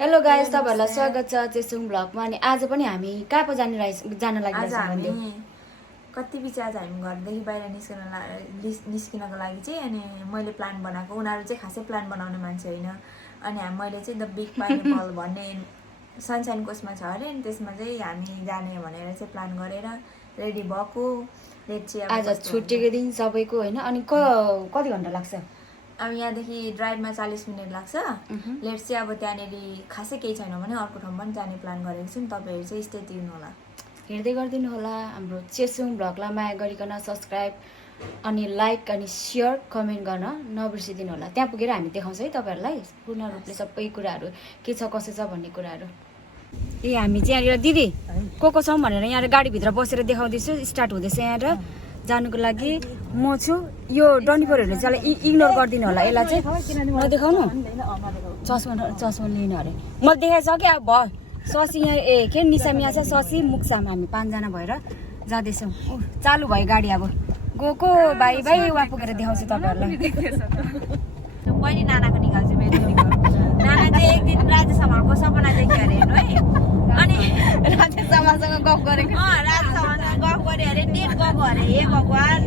Hello guys, तपाईहरुलाई स्वागत छ चेसुङ ब्लगमा। अनि आज पनि हामी कहाँ पो जान लागिरहेछौँ हामी कति बिच आज हामी घरदेखि बाहिर निस्किनको लागि चाहिँ अनि मैले प्लान बनाएको। उनीहरू चाहिँ खासै प्लान बनाउने मान्छे होइन। अनि मैले चाहिँ द बिग पाइनएप्पल भन्ने सनसाइन कोस्टमा छ अरे, अनि त्यसमा चाहिँ हामी जाने भनेर चाहिँ प्लान गरेर रेडी भएको। लेट चाहिँ आज छुट्टीको दिन सबैको होइन। अनि कति घण्टा लाग्छ? अब यहाँदेखि ड्राइभमा 40 मिनट लाग्छ। लेट चाहिँ अब त्यहाँनिर खासै केही छैन भने अर्को ठाउँ पनि जाने प्लान गरेको छौँ। तपाईँहरू चाहिँ स्टे ट्युन होला, हेर्दै गरिदिनु होला। हाम्रो चेसुङ ब्लगलाई माया गरिकन सब्सक्राइब अनि लाइक अनि सेयर कमेन्ट गर्न नबिर्सिदिनु होला। त्यहाँ पुगेर हामी देखाउँछ है तपाईँहरूलाई पूर्ण रूपले सबै कुराहरू के छ कसो छ भन्ने कुराहरू। ए हामी चाहिँ यहाँनिर दिदी को छौँ भनेर यहाँ गाडीभित्र बसेर देखाउँदैछु। स्टार्ट हुँदैछ यहाँ जानुको लागि। म छु यो डन्डीफोरहरूले चाहिँ इग्नोर गरिदिनु होला। यसलाई चाहिँ नदेखाउनु, चस्मा लिनु अरे। मैले देखाइसकेँ। अब भयो ससी यहाँ के निसा मिया छ, ससी मुक्सामा हामी 5 जना भएर जाँदैछौँ। चालु भयो गाडी। अब गएको बाई बाई वहाँ पुगेर देखाउँछु तपाईँहरूलाई। मैले नानाको निकाल्छु। नाना चाहिँ एक दिन राजेश समालको सपना देख्यो अरे हेर्नु है। अनि राजेश समालसँग गफ गरेको। राजेश समालसँग गफ गऱ्यो अरे, डेट गएको अरे। हे भगवान्,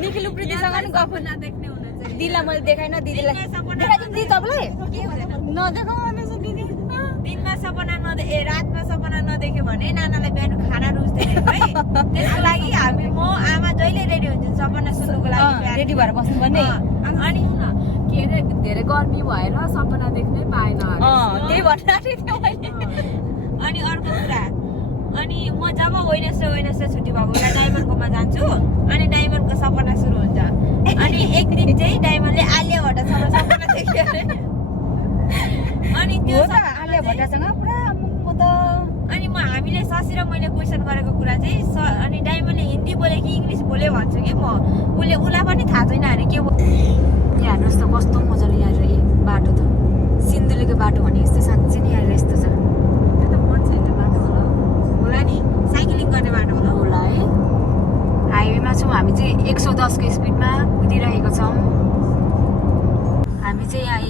निखिल उप्रेतीसँग नि गफ नदेख्ने हुन चाहिँ। दिदीलाई मैले देखाइन, दिदीलाई देखाइदिनु दिदी तपाईँलाई नदेखाउँ भनेछ दिदी। दिनमा सपना रातमा सपना नदेख्यो भने नानालाई बिहान खाना रुच्दैन है। त्यसको लागि हामी म आमा जहिले रेडी हुन्छौँ सपना सुन्नुको लागि। रेडी भएर बस्नु पर्ने। अनि के अरे धेरै गर्मी भएर सपना देख्नै पाएन। त्यही भनिरहेको अनि अर्को कुरा, अनि म जब वेडनेसडे छुट्टी भएको बेला डायमन्डकोमा जान्छु। अनि डायमन्डको सपना सुरु हुन्छ। अनि एक दिन चाहिँ डायमन्डले आलिया भट्टसँग सपना देख्यो अरे। अनि त्यो आलिया भट्टसँग पुरा म त अनि हामीले ससी र मैले क्वेसन गरेको कुरा चाहिँ अनि डायमन्डले हिन्दी बोले कि इङ्ग्लिस बोले भन्छु कि म। उसलाई पनि थाहा छैन अरे के यहाँ हेर्नुहोस् त कस्तो मजाले यहाँ बाटो त सिन्धुलीको बाटो भने यस्तो साँच्चै नि यहाँ यस्तो छ। त्यो त मान्छेहरूले बाटो होला नि, साइक्लिङ गर्ने बाटो होला है। हाइवेमा छौँ हामी चाहिँ 110 को स्पिडमा कुदिरहेको छौँ। हामी चाहिँ यहाँ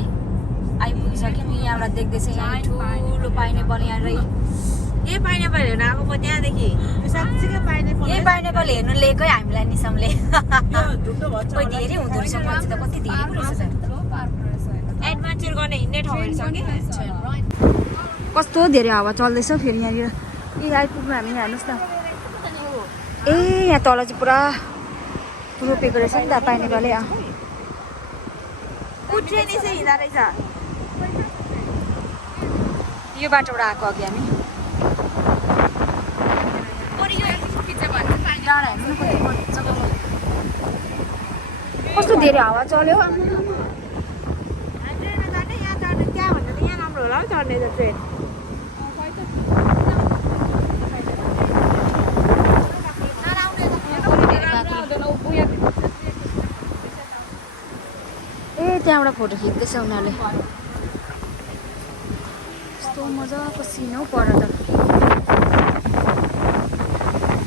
आइपुगिसक्यौँ। यहाँबाट देख्दैछ यहाँ ठुलो पाइनएप्पल यहाँ रही। ए पाइनएप्पल हेर्न आएको म त्यहाँदेखि। साँच्चीकै पाइनएप्पल। यही पाइनएप्पल हेर्नु लिएको है हामीलाई निसमले। खोइ धेरै हुँदो रहेछ मान्छे त, कति धेरै पो रहेछ। एडभेन्चर गर्ने हिँड्ने ठाउँहरू छ कि। कस्तो धेरै हावा चल्दैछ फेरि यहाँनिर। ए आइपुग्नु हामी हेर्नुहोस् न। ए यहाँ तल चाहिँ पुरा रोपेको रहेछ नि त पाइनएप्पलै। ट्रेन यसै हिँड्दा रहेछ। यो बाटोबाट आएको अघि हामी। डाँडा हेर्नु न कति मजाको। कस्तो धेरै हावा चल्यो। ट्रेनमा जाने यहाँ चढ्ने, त्यहाँभन्दा त यहाँ राम्रो होला हौ चढ्ने त ट्रेन। ए त्यहाँबाट फोटो खिच्दैछ उनीहरूले। कस्तो मजाको सिन हौ पर त।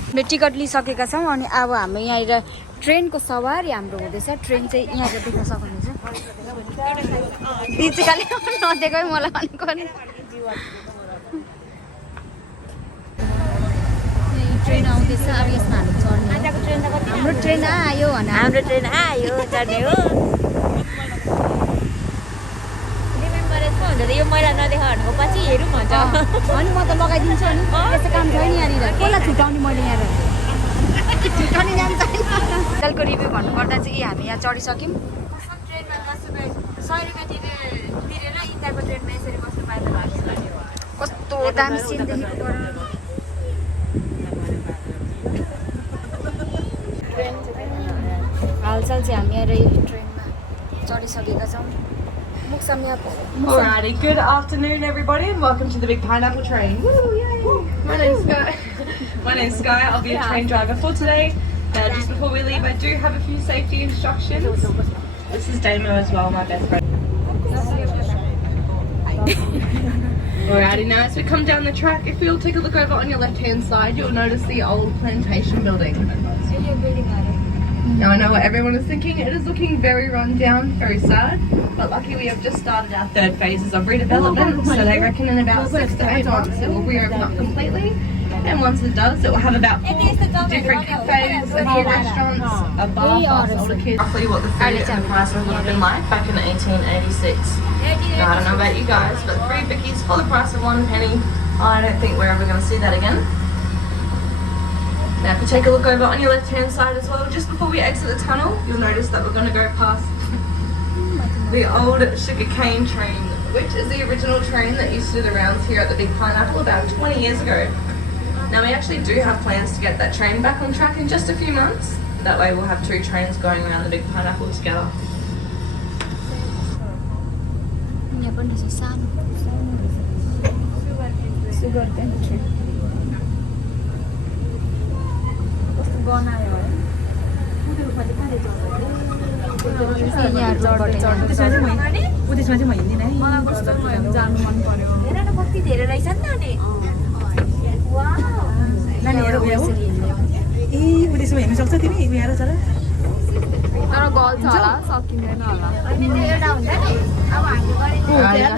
हामी टिकट लिइसकेका छौँ। अनि अब हाम्रो यहाँनिर ट्रेनको सवारी हाम्रो हुँदैछ। ट्रेन चाहिँ यहाँबाट देख्न सक्नुहुनेछ। दिचिकाले नदेखाइ मलाई भनेको नि। ट्रेन आउँदैछ। अब यसमा हामी चढ्ने। हाम्रो ट्रेन आयो भने हाम्रो ट्रेन आयो चढ्ने हो। रिमेम्बर यस्तो हुन्छ त, यो मैला नदेखा भनेको पछि हेरौँ भन्छ। अनि म त लगाइदिन्छु नि, यस्तो काम छैन यहाँनिर। कसलाई छुट्याउने मैले यहाँ छुट्याउने जान्छ। होटलको रिभ्यू भन्नुपर्दा चाहिँ हामी यहाँ चढिसक्यौँ। ट्रेनमा 100 रुपियाँ तिरेर इन्डियाको ट्रेनमा यसरी बस्नु पाए त कस्तो दामी सिन देखेको। हालचाल चाहिँ हामी यहाँ ट्रेनमा चढिसकेका छौँ। Alrighty, good afternoon everybody and welcome to the big pineapple train. Woo, yay. My name's Sky. My name's Sky. I'll be a train driver for today. Just before we leave, I do have a few safety instructions. This is Damo as well, my best friend. Alrighty, now as we come down the track, if you'll take a look over on your left hand side, you'll notice the old plantation building. Now I know what everyone is thinking. It is looking very run down, very sad. But lucky we have just started our third phases of redevelopment. So they reckon in about 6 to 8 months it will reopen up completely. And once it does, it will have about 4 different cafes, a few restaurants, a bar for older kids. Roughly what the food and prices would have been like back in 1886. Now, I don't know about you guys, but 3 bickies for the price of 1 penny. I don't think we're ever going to see that again. Now if you take a look over on your left hand side as well, just before we exit the tunnel, you'll notice that we're going to go past the old sugarcane train, which is the original train that used to do the rounds here at the Big Pineapple about 20 years ago. Now we actually do have plans to get that train back on track in just a few months. That way we'll have 2 trains going around the Big Pineapple together.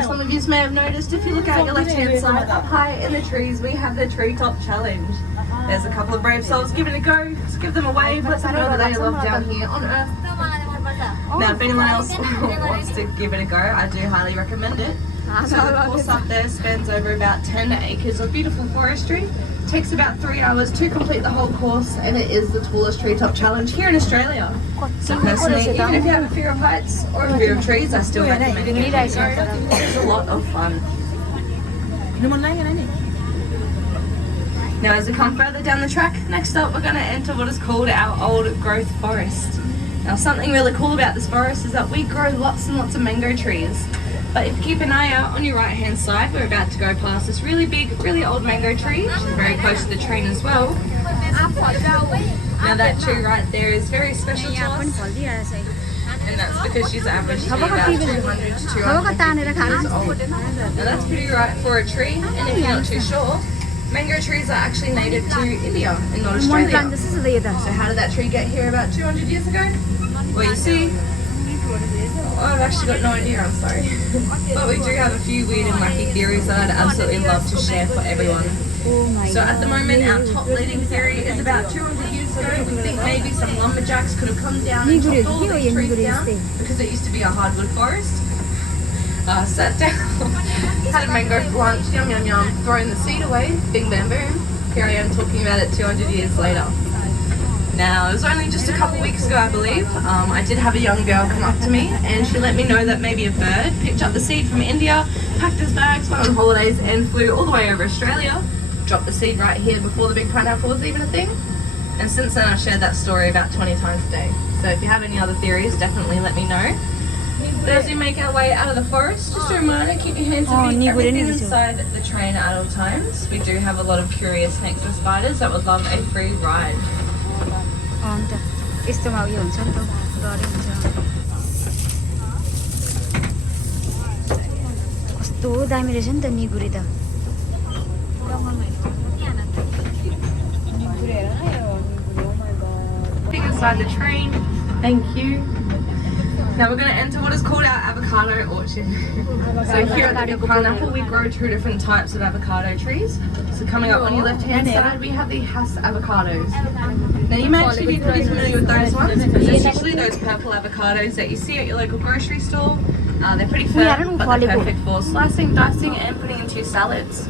Some of you may have noticed, if you look out your left hand side, up high in the trees, we have the treetop challenge. There's a couple of brave souls giving it a go. Just give them a wave, let them know that they love down here on Earth. Now, if anyone else wants to give it a go, I do highly recommend it. So the course up there spans over about 10 acres of beautiful forestry. Takes about 3 hours to complete the whole course, and it is the tallest treetop challenge here in Australia. So personally, even if you have a fear of heights or a fear of trees, I still recommend it. It's a lot of fun. Now as we come further down the track, next up we're going to enter what is called our old growth forest. Now something really cool about this forest is that we grow lots and lots of mango trees. But if you keep an eye out on your right hand side, we're about to go past this really big, really old mango tree, which is very close to the train as well. Now that tree right there is very special to us, and that's because she's averaged to be about 200 to 250 years old. Now that's pretty right for a tree, and if you're not too sure, mango trees are actually native to India and not Australia. So how did that tree get here about 200 years ago? Well, you see, I've actually got no idea, I'm sorry. But we do have a few weird and wacky theories that I'd absolutely love to share for everyone. So at the moment, our top leading theory is about 200 years ago. We think maybe some lumberjacks could have come down and chopped all these trees down because it used to be a hardwood forest. Sat down, had a mango for lunch, yum yum yum, thrown the seed away, bing bam boom. Here I am talking about it 200 years later. Now, it was only just a couple weeks ago, I believe, I did have a young girl come up to me and she let me know that maybe a bird picked up the seed from India, packed his bags, went on holidays and flew all the way over Australia, dropped the seed right here before the Big Pineapple was even a thing. And since then I've shared that story about 20 times a day. So if you have any other theories, definitely let me know. But as we make our way out of the forest, just a reminder, keep your hands and feet everything inside the train at all times. We do have a lot of curious snakes and spiders that would love a free ride. यस्तोमा उयो हुन्छ नि त डरै हुन्छ कस्तो दामी रहेछ नि त निगुरी त Inside the train, thank you. Now we're going to enter what is called our avocado orchard. So here at the Big Pineapple we grow 2 different types of avocado trees. So coming up on your left hand side we have the Hass avocados. Now you may actually be pretty familiar with those ones because it's usually those purple avocados that you see at your local grocery store. They're pretty firm but they're perfect for slicing, dicing and putting into your salads.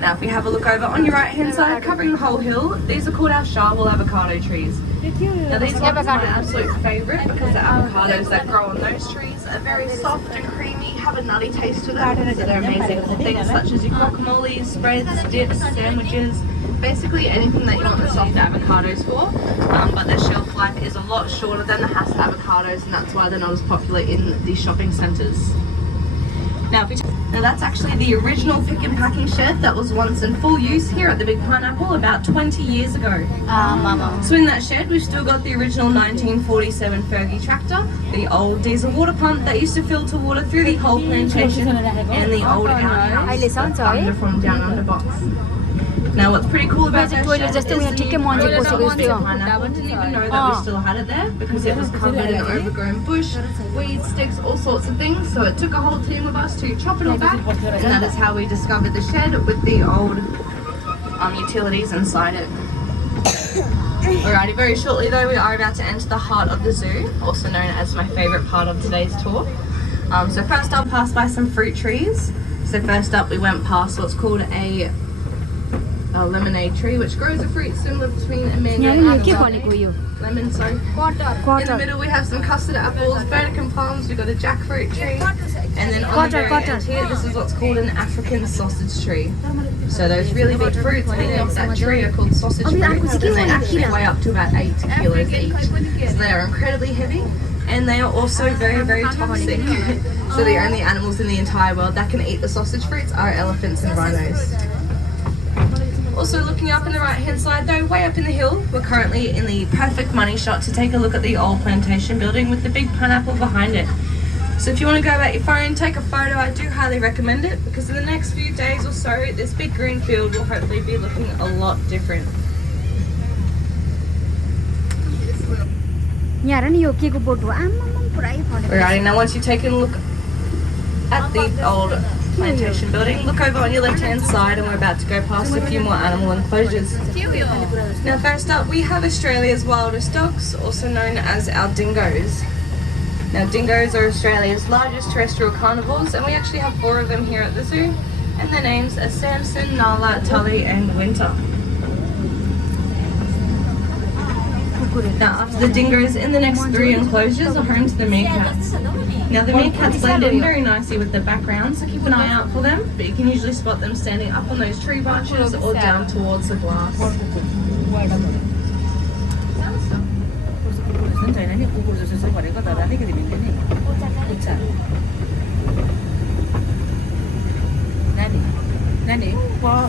Now if you have a look over on your right hand side, covering the whole hill, these are called our Charwell avocado trees. Now these ones are my absolute favourite because the avocados that grow on those trees are very soft and creamy, have a nutty taste to them, so they're amazing for things such as your guacamoles, spreads, dips, sandwiches, basically anything that you want the soft avocados for, but their shelf life is a lot shorter than the Hass avocados and that's why they're not as popular in the shopping centres. Now that's actually the original pick and packing shed that was once in full use here at the Big Pineapple about 20 years ago. So in that shed we've still got the original 1947 Fergie tractor, the old diesel water pump that used to filter water through the whole plantation, and the old outhouse under from Down Under box. Now what's pretty cool about that toilet shed just is we had the chicken manji new poseko pineapple. jस्तै हो. Pineapple didn't even know that we still had it there because it was covered in overgrown bush, weeds, sticks, all sorts of things. So it took a whole team of us to chop it all back, and that is how we discovered the shed with the old utilities inside it. Alrighty, very shortly though we are about to enter the heart of the zoo, also known as my favourite part of today's tour. So first up, passed by some fruit trees. So first up we went past what's called a lemonade tree, which grows a fruit similar between a mango and a lemon. Sorry. In the middle we have some custard apples, Burdekin palms, we've got a jackfruit tree, and then on the very end here, this is what's called an African sausage tree. So those really big fruits hanging off that tree are called sausage fruits, and they actually weigh up to about 8 kilos each. So they are incredibly heavy, and they are also very, very toxic. So the only animals in the entire world that can eat the sausage fruits are elephants and rhinos. Also looking up in the right hand side though, way up in the hill, we're currently in the perfect money shot to take a look at the old plantation building with the big pineapple behind it. So if you want to go out your phone, take a photo, I do highly recommend it, because in the next few days or so, this big green field will hopefully be looking a lot different. Alrighty, now once you've taken a look at the old plantation building, look over on your left hand side and we're about to go past a few more animal enclosures. Now first up we have Australia's wildest dogs, also known as our dingoes. Now dingoes are Australia's largest terrestrial carnivores, and we actually have 4 of them here at the zoo, and their names are Samson, Nala, Tully and Winter. Now after the dingoes, in the next 3 enclosures are home to the meerkats. Now the meerkats blend in very nicely with the background, so keep an eye out for them, but you can usually spot them standing up on those tree branches or down towards the glass.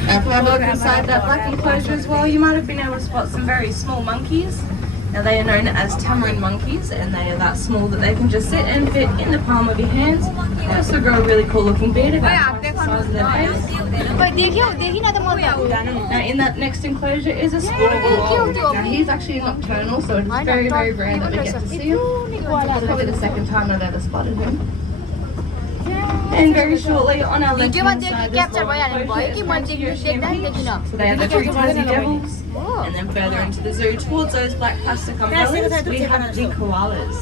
If we have a look inside that black enclosure as well, you might have been able to spot some very small monkeys. Now they are known as tamarin monkeys, and they are that small that they can just sit and fit in the palm of your hands. They also grow a really cool looking beard about twice the size of their face. Now in that next enclosure is a squirrel. Now he's actually nocturnal, so it's very, very rare that we get to see him. It's probably the second time I've ever spotted him. And very shortly on our left hand side, this little enclosure is so they are the 2 Tassie devils. And then further into the zoo, towards those black plastic umbrellas, we have the koalas.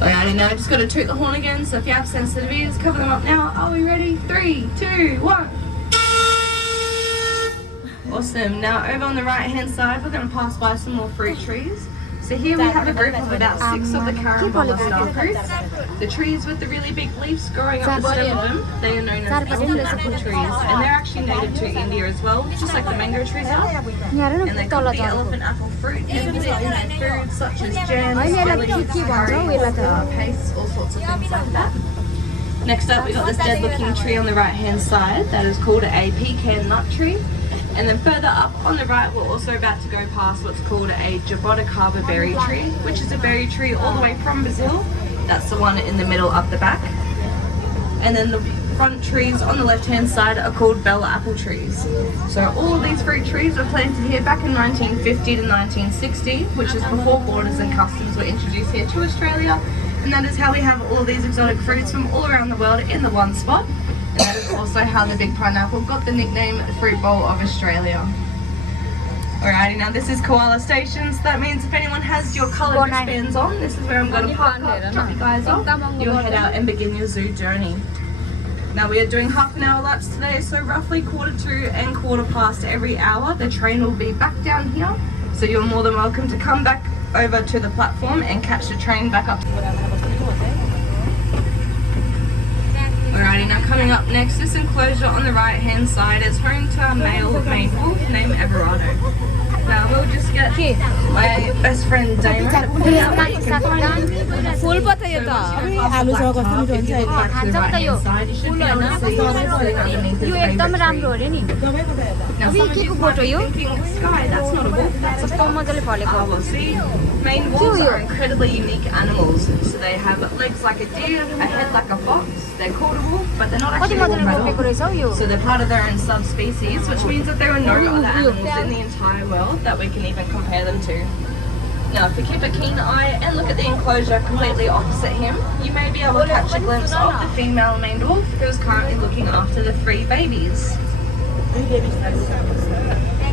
Alrighty, now I just got to toot the horn again, so if you have sensitive ears, cover them up now. Are we ready? 3, 2, 1. Awesome. Now over on the right hand side, we're going to pass by some more fruit trees. So here we have a group of about 6 of the carambola star fruits. The trees with the really big leaves growing up the stem of them, they are known as elephant apple trees, and they're actually native to India as well, just like the mango trees are. And they cook the elephant apple fruit and put it in their food, such as jams, jellies, curries, pastes, all sorts of things like that. Next up, we got this dead looking tree on the right hand side that is called a pecan nut tree. And then further up on the right, we're also about to go past what's called a jaboticaba berry tree, which is a berry tree all the way from Brazil. That's the one in the middle up the back. And then the front trees on the left-hand side are called bella apple trees. So all of these fruit trees were planted here back in 1950 to 1960, which is before borders and customs were introduced here to Australia. And that is how we have all of these exotic fruits from all around the world in the one spot. And that is also how the big pineapple got the nickname Fruit Bowl of Australia. Alrighty, now this is koala station, so that means if anyone has your coloured wristbands on, this is where I'm going to park up, drop you guys off, you'll head out and begin your zoo journey. Now we are doing half an hour laps today, so roughly 1/4 and 1/4 every hour, the train will be back down here. So you're more than welcome to come back over to the platform and catch the train back up. Alrighty, now coming up next, this enclosure on the right hand side is home to a male main wolf named Everardo. Now we'll just get my best friend Damon to put out where you can find him. Full पो त यो त आलुसँग कस्तो मिठो हुन्छ खान्छ त यो full होइन यो एकदम राम्रो हो रे नि के को फोटो यो कस्तो मजाले फलेको See, Maine wolves are incredibly unique animals. So they have legs like a deer, a head like a fox. They're called a wolf, but they're not कति actually a wolf मजाले at रोपेको all. रहेछ हौ यो So they're part of their own subspecies, which means that there are no other animals in the entire world that we can even compare them to. Now, if we keep a keen eye and look at the enclosure completely opposite him, you may be able to catch a glimpse of the female maned wolf who is currently looking after the 3 babies.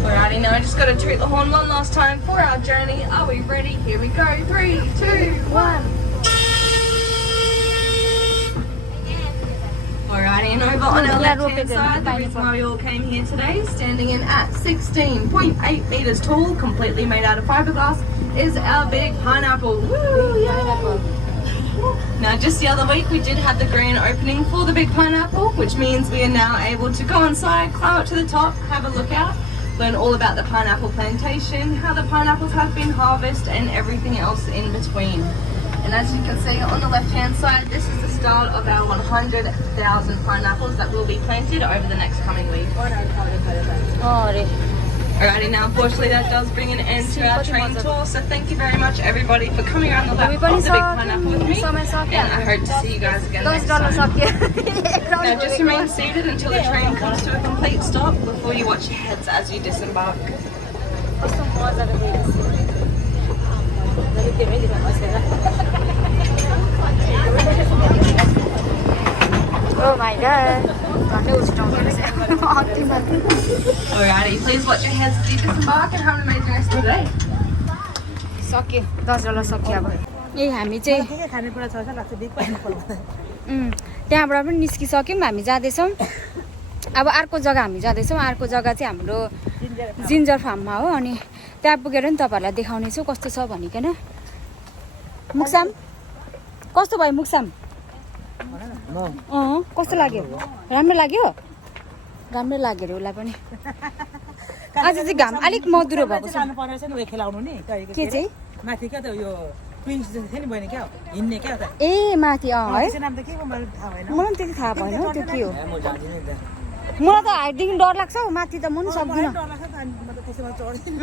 Alrighty, now I just got to toot the horn one last time for our journey. Are we ready? Here we go. 3, 2, 1. Alrighty, and over on our left-hand side, the reason why we all came here today, standing in at 16.8 meters tall, completely made out of fiberglass, is our big pineapple. Woo, yay! Now, just the other week, we did have the grand opening for the big pineapple, which means we are now able to go inside, climb up to the top, have a look out, learn all about the pineapple plantation, how the pineapples have been harvested, and everything else in between. And as you can see on the left-hand side, this is the start of our 100,000 pineapples that will be planted over the next coming week. Alrighty, now unfortunately that does bring an end to our train tour, so thank you very much everybody for coming around the lap of the big pineapple with me, and I hope to see you guys again next time. Now just remain seated until the train comes to a complete stop before you watch your heads as you disembark. Oh my god. Alrighty, please watch your heads as you disembark and have an amazing rest of the day. सक्यो 10 dollar सक्यो अब ए हामी चाहिँ त्यहाँबाट पनि निस्किसक्यौँ हामी जाँदैछौँ अब अर्को जग्गा हामी जाँदैछौँ अर्को जग्गा चाहिँ हाम्रो जिन्जर फार्ममा हो अनि त्यहाँ पुगेर नि तपाईँहरूलाई देखाउने छु कस्तो छ भनिकन मुक्साम कस्तो भयो मुक्साम कस्तो लाग्यो राम्रो लाग्यो राम्रो लाग्यो रे उसलाई पनि आज चाहिँ घाम अलिक मधुरो भएको छ के चाहिँ माथि क्या त यो प्रिन्स जस्तो थियो नि बहिनी क्या हिँड्ने क्या त ए माथि है नाम त के हो मलाई थाहा भएन मलाई त्यति थाहा भएन त्यो के हो मलाई त हाइटदेखि डर लाग्छ हौ माथि त म पनि सक्दिनँ डर लाग्छ त अनि म त त्यसैमा चढ्दिनँ